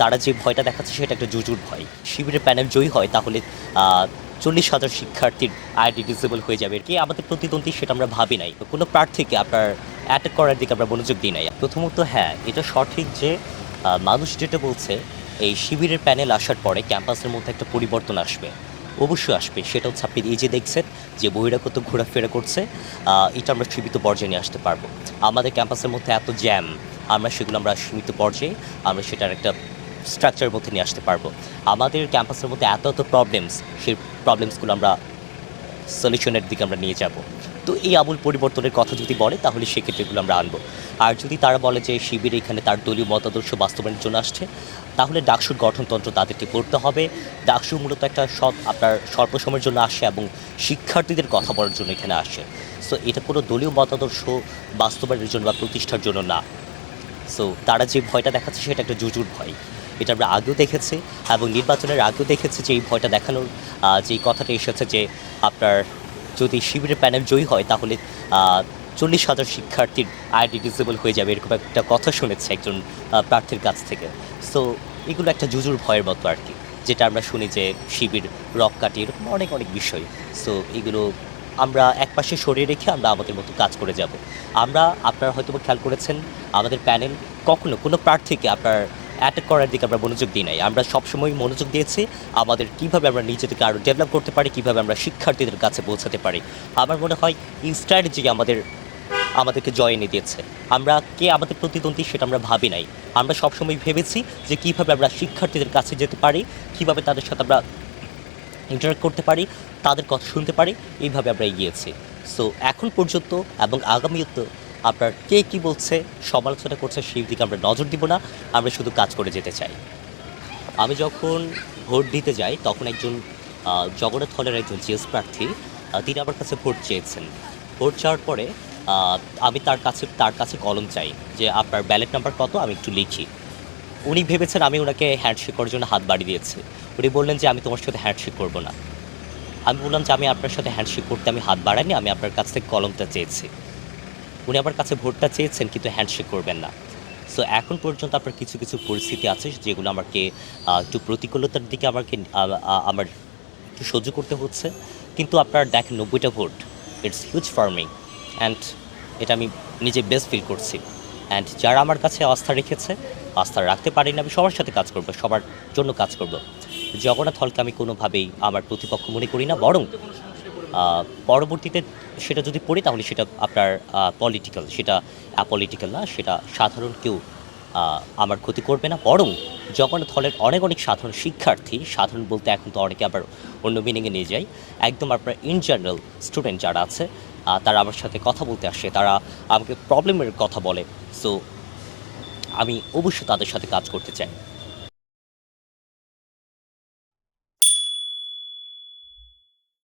তারা যে ভয়টা দেখাচ্ছে সেটা একটা জুজুর ভয়। শিবিরের প্যানেল জয়ী হয় তাহলে চল্লিশ হাজার শিক্ষার্থীর আইডি ডিসেবল হয়ে যাবে। কি আমাদের প্রতিদ্বন্দ্বী সেটা আমরা ভাবি নাই। কোনো প্রার্থীকে আপনার অ্যাটাক করার দিকে আমরা মনোযোগ দিই নাই। প্রথমত হ্যাঁ এটা সঠিক যে মানুষ যেটা বলছে, এই শিবিরের প্যানেল আসার পরে ক্যাম্পাসের মধ্যে একটা পরিবর্তন আসবে। অবশ্যই আসবে। সেটা হচ্ছে আপনি এই যে দেখছেন যে বহিরাগত ঘোরাফেরা করছে এটা আমরা সীমিত পর্যায়ে নিয়ে আসতে পারব। আমাদের ক্যাম্পাসের মধ্যে এত জ্যাম, আমরা সেগুলো আমরা সীমিত পর্যায়ে, আমরা সেটার একটা স্ট্রাকচারের মধ্যে নিয়ে আসতে পারব। আমাদের ক্যাম্পাসের মধ্যে এত এত প্রবলেমস সেই প্রবলেমসগুলো আমরা সলিউশনের দিকে আমরা নিয়ে যাব। তো এই আমূল পরিবর্তনের কথা যদি বলে, তাহলে সেক্ষেত্রে এগুলো আমরা আনব। আর যদি তারা বলে যে শিবির এখানে তার দলীয় মতাদর্শ বাস্তবায়নের জন্য আসছে, তাহলে ডাকসুর গঠনতন্ত্র তাদেরকে পড়তে হবে। ডাকসু মূলত একটা সৎ, আপনার স্বল্প সময়ের জন্য আসে এবং শিক্ষার্থীদের কথা বলার জন্য এখানে আসে। সো এটা কোনো দলীয় মতাদর্শ বাস্তবায়নের জন্য বা প্রতিষ্ঠার জন্য না। সো তারা যে ভয়টা দেখাচ্ছে, সেটা একটা জুজুর ভয়। এটা আমরা আগেও দেখেছি এবং নির্বাচনের আগেও দেখেছি যে এই ভয়টা দেখানোর যে কথাটা এসেছে যে আপনার যদি শিবিরের প্যানেল জয়ী হয় তাহলে চল্লিশ হাজার শিক্ষার্থীর আইডি ডিসেবল হয়ে যাবে, এরকম একটা কথা শুনেছে একজন প্রার্থীর কাছ থেকে। সো এগুলো একটা জুজুর ভয়ের মতো আর কি, যেটা আমরা শুনি যে শিবির রক কাটি এরকম অনেক অনেক বিষয়। সো এগুলো আমরা একপাশে সরিয়ে রেখে আমরা আমাদের মতো কাজ করে যাব। আমরা, আপনারা হয়তো খেয়াল করেছেন, আমাদের প্যানেল কখনো কোনো প্রার্থীকে আপনার অ্যাটাক করার দিকে আমরা মনোযোগ দিই নাই। আমরা সবসময় মনোযোগ দিয়েছি আমাদের কীভাবে আমরা নিজেদেরকে আরও ডেভেলপ করতে পারি, কীভাবে আমরা শিক্ষার্থীদের কাছে পৌঁছাতে পারি। আমার মনে হয় স্ট্র্যাটেজি আমাদের, আমাদেরকে জয় এনে দিয়েছে। আমরা কে আমাদের প্রতিদ্বন্দ্বী সেটা আমরা ভাবি নাই। আমরা সবসময় ভেবেছি যে কীভাবে আমরা শিক্ষার্থীদের কাছে যেতে পারি, কীভাবে তাদের সাথে আমরা ইন্টারাক্ট করতে পারি, তাদের কথা শুনতে পারি, এইভাবে আমরা এগিয়েছি। সো এখন পর্যন্ত এবং আগামীতে আপনার কে কি বলছে, সমালোচনা করছে সেই দিকে আমরা নজর দিব না, আমরা শুধু কাজ করে যেতে চাই। আমি যখন ভোট দিতে যাই, তখন একজন জগন্নাথ হলের একজন জিএস প্রার্থী তিনি আমার কাছে ভোট চেয়েছেন। ভোট চাওয়ার পরে আমি তার কাছে তার কাছে কলম চাই যে আপনার ব্যালেট নাম্বার কত, আমি একটু লিখি। উনি ভেবেছেন আমি ওনাকে হ্যান্ডশেক করার জন্য হাত বাড়িয়ে দিয়েছি। উনি বললেন যে আমি তোমার সাথে হ্যান্ডশেক করব না। আমি বললাম যে আমি আপনার সাথে হ্যান্ডশেক করতে আমি হাত বাড়াইনি, আমি আপনার কাছ থেকে কলমটা চেয়েছি। উনি আমার কাছে ভোটটা চেয়েছেন, কিন্তু হ্যান্ডশেক করবেন না। সো এখন পর্যন্ত আপনার কিছু কিছু পরিস্থিতি আছে যেগুলো আমাকে একটু প্রতিকূলতার দিকে আমাকে আমার একটু সহ্য করতে হচ্ছে। কিন্তু আপনার দেখেন, নব্বইটা vote it's huge farming and এটা আমি নিজে বেস্ট ফিল করছি। অ্যান্ড যারা আমার কাছে আস্থা রেখেছে, আস্থা রাখতে পারি না, আমি সবার সাথে কাজ করব, সবার জন্য কাজ করব। জগন্নাথ হলকে আমি কোনোভাবেই আমার প্রতিপক্ষ মনে করি না, বরং পরবর্তীতে সেটা যদি পড়ি, তাহলে সেটা আপনার পলিটিক্যাল সেটা অ্যাপলিটিক্যাল না, সেটা সাধারণ কেউ আমার ক্ষতি করবে না। বরং জগন্নাথ হলের অনেক অনেক সাধারণ শিক্ষার্থী, সাধারণ বলতে এখন তো অনেকে আবার অন্য মিনিংয়ে নিয়ে যায়, একদম আপনার ইন জেনারেল স্টুডেন্ট যারা আছে তারা আমার সাথে কথা বলতে আসে, তারা আমাকে প্রবলেমের কথা বলে। সো আমি অবশ্যই তাদের সাথে কাজ করতে চাই।